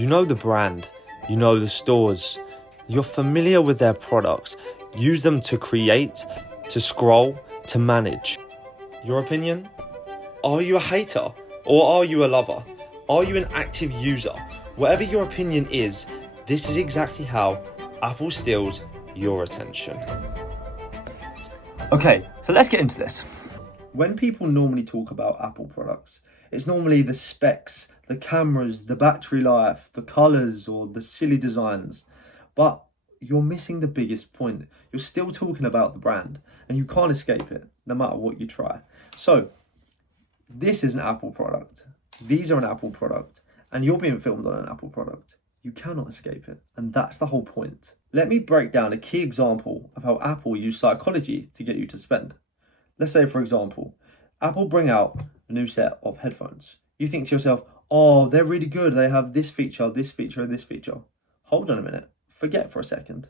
You know the brand, you know the stores, you're familiar with their products. Use them to create, to scroll, to manage. Your opinion? Are you a hater or are you a lover? Are you an active user? Whatever your opinion is, this is exactly how Apple steals your attention. Okay, so let's get into this. When people normally talk about Apple products, it's normally the specs, the cameras, the battery life, the colours, or the silly designs. But you're missing the biggest point. You're still talking about the brand, and you can't escape it, no matter what you try. So, this is an Apple product. These are an Apple product, and you're being filmed on an Apple product. You cannot escape it, and that's the whole point. Let me break down a key example of how Apple use psychology to get you to spend. Let's say, for example, Apple bring out a new set of headphones. You think to yourself, oh, they're really good. They have this feature, and this feature. Hold on a minute. Forget for a second.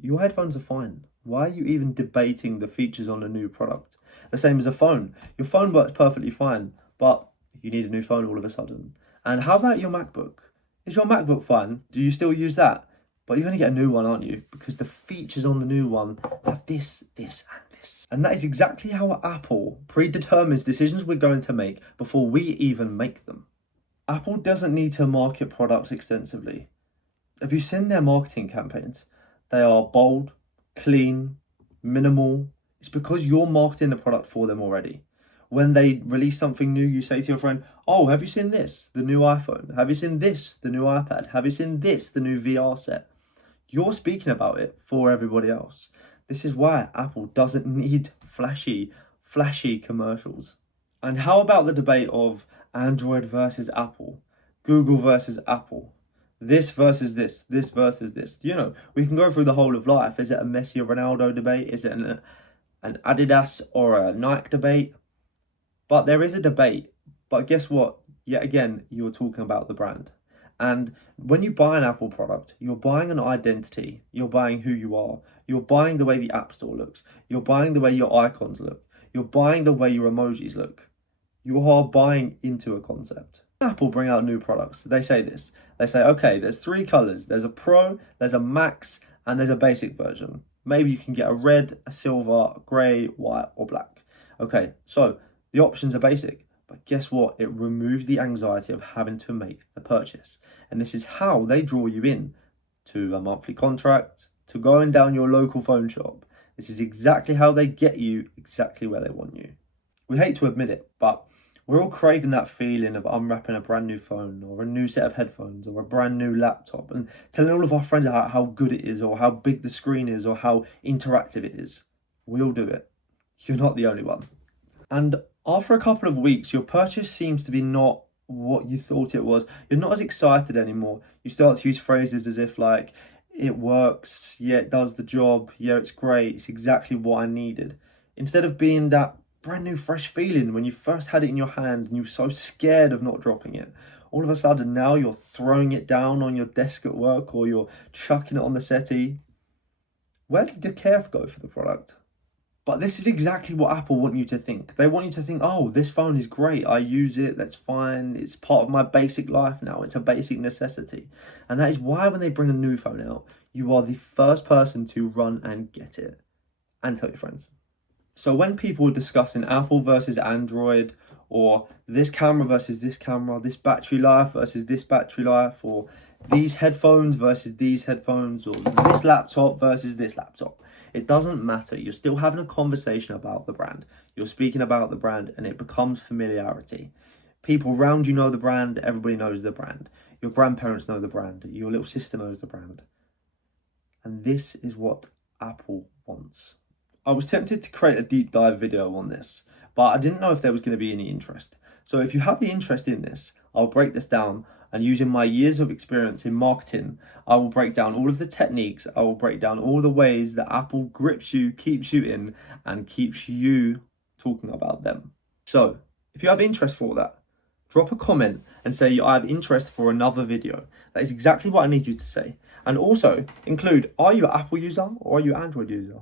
Your headphones are fine. Why are you even debating the features on a new product? The same as a phone. Your phone works perfectly fine, but you need a new phone all of a sudden. And how about your MacBook? Is your MacBook fine? Do you still use that? But you're going to get a new one, aren't you? Because the features on the new one have this, and this. And that is exactly how Apple predetermines decisions we're going to make before we even make them. Apple doesn't need to market products extensively. Have you seen their marketing campaigns? They are bold, clean, minimal. It's because you're marketing the product for them already. When they release something new, you say to your friend, oh, have you seen this, the new iPhone? Have you seen this, the new iPad? Have you seen this, the new VR set? You're speaking about it for everybody else. This is why Apple doesn't need flashy commercials. And how about the debate of Android versus Apple, Google versus Apple, this versus this versus this? You know, we can go through the whole of life. Is it a Messi or Ronaldo debate? Is it an Adidas or a Nike debate? But there is a debate. But guess what? Yet again, you're talking about the brand. And when you buy an Apple product, you're buying an identity. You're buying who you are. You're buying the way the App Store looks. You're buying the way your icons look. You're buying the way your emojis look. You are buying into a concept. Apple bring out new products. They say this. They say, okay, there's 3 colors. There's a Pro, there's a Max, and there's a basic version. Maybe you can get a red, a silver, gray, white, or black. Okay, so the options are basic. But guess what? It removes the anxiety of having to make the purchase. And this is how they draw you in to a monthly contract, to going down your local phone shop. This is exactly how they get you exactly where they want you. We hate to admit it, but we're all craving that feeling of unwrapping a brand new phone or a new set of headphones or a brand new laptop and telling all of our friends how good it is or how big the screen is or how interactive it is. We all do it. You're not the only one. And after a couple of weeks, your purchase seems to be not what you thought it was. You're not as excited anymore. You start to use phrases as if like, it works, yeah, it does the job, yeah, it's great, it's exactly what I needed. Instead of being that brand new fresh feeling when you first had it in your hand and you were so scared of not dropping it. All of a sudden now you're throwing it down on your desk at work or you're chucking it on the settee. Where did the care go for the product? But this is exactly what Apple want you to think. They want you to think, oh, this phone is great. I use it. That's fine. It's part of my basic life now. It's a basic necessity. And that is why when they bring a new phone out, you are the first person to run and get it and tell your friends. So when people are discussing Apple versus Android or this camera versus this camera, this battery life versus this battery life, or these headphones versus these headphones, or this laptop versus this laptop, it doesn't matter. You're still having a conversation about the brand. You're speaking about the brand and it becomes familiarity. People around you know the brand. Everybody knows the brand. Your grandparents know the brand. Your little sister knows the brand. And this is what Apple wants. I was tempted to create a deep dive video on this, but I didn't know if there was going to be any interest. So if you have the interest in this, I'll break this down, and using my years of experience in marketing, I will break down all of the techniques. I will break down all the ways that Apple grips you, keeps you in, and keeps you talking about them. So if you have interest for that, drop a comment and say I have interest for another video. That is exactly what I need you to say. And also include, are you an Apple user or are you an Android user?